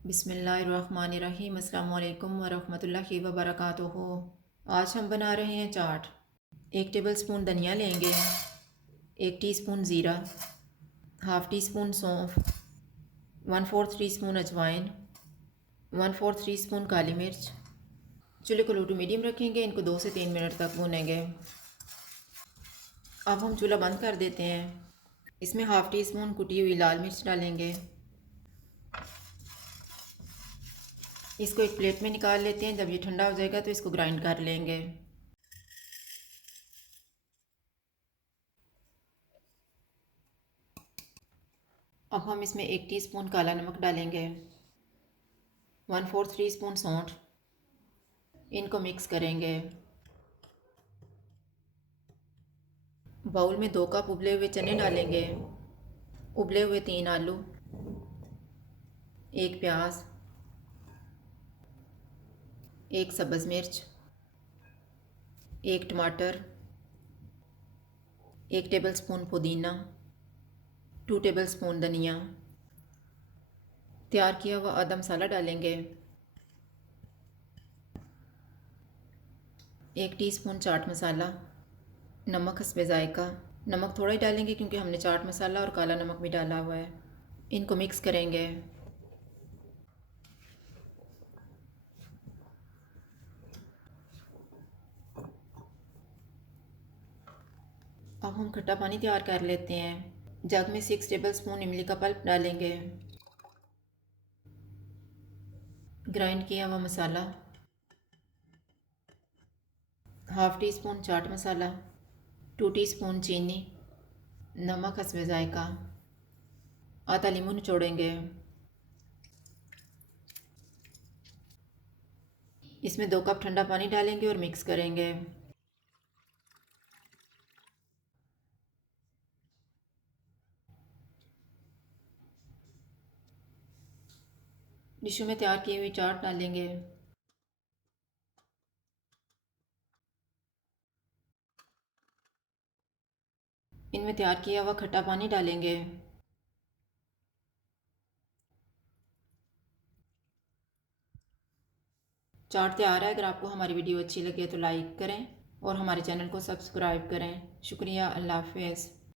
बिस्मिल्लाहिर्रहमानिर्रहीम। अस्सलामु अलैकुम वरहमतुल्लाहि वबरकातुहू। आज हम बना रहे हैं चाट। 1 टेबलस्पून धनिया लेंगे, 1 टीस्पून ज़ीरा, हाफ़ टी स्पून सौंफ, 1/4 टीस्पून अजवाइन, 1/4 टीस्पून काली मिर्च। चूल्हे को लो टू मीडियम रखेंगे। इनको 2 से 3 मिनट तक भूनेंगे। अब हम चूल्हा बंद कर देते हैं। इसमें हाफ़ टी स्पून कुटी हुई लाल मिर्च डालेंगे। इसको एक प्लेट में निकाल लेते हैं। जब ये ठंडा हो जाएगा तो इसको ग्राइंड कर लेंगे। अब हम इसमें 1 टीस्पून काला नमक डालेंगे, 1/4 टीस्पून सौंठ। इनको मिक्स करेंगे। बाउल में 2 कप उबले हुए चने डालेंगे, उबले हुए 3 आलू, 1 प्याज, 1 सब्ज़ मिर्च, 1 टमाटर, 1 टेबलस्पून पुदीना, 2 टेबलस्पून धनिया। तैयार किया हुआ आधा मसाला डालेंगे, 1 टीस्पून चाट मसाला, नमक हस्बे ज़ायका। नमक थोड़ा ही डालेंगे क्योंकि हमने चाट मसाला और काला नमक भी डाला हुआ है। इनको मिक्स करेंगे। अब हम खट्टा पानी तैयार कर लेते हैं। जग में 6 टेबलस्पून इमली का पल्प डालेंगे, ग्राइंड किया हुआ मसाला, half tea spoon chaat masala, 2 teaspoon चीनी, नमक हस्बे ज़ायका, आधा नींबू निचोड़ेंगे। इसमें 2 कप ठंडा पानी डालेंगे और मिक्स करेंगे। डिशों में तैयार की हुई चाट डालेंगे। इनमें तैयार किया हुआ खट्टा पानी डालेंगे। चाट तैयार है। अगर आपको हमारी वीडियो अच्छी लगे तो लाइक करें और हमारे चैनल को सब्सक्राइब करें। शुक्रिया। अल्लाह हाफ़िज़।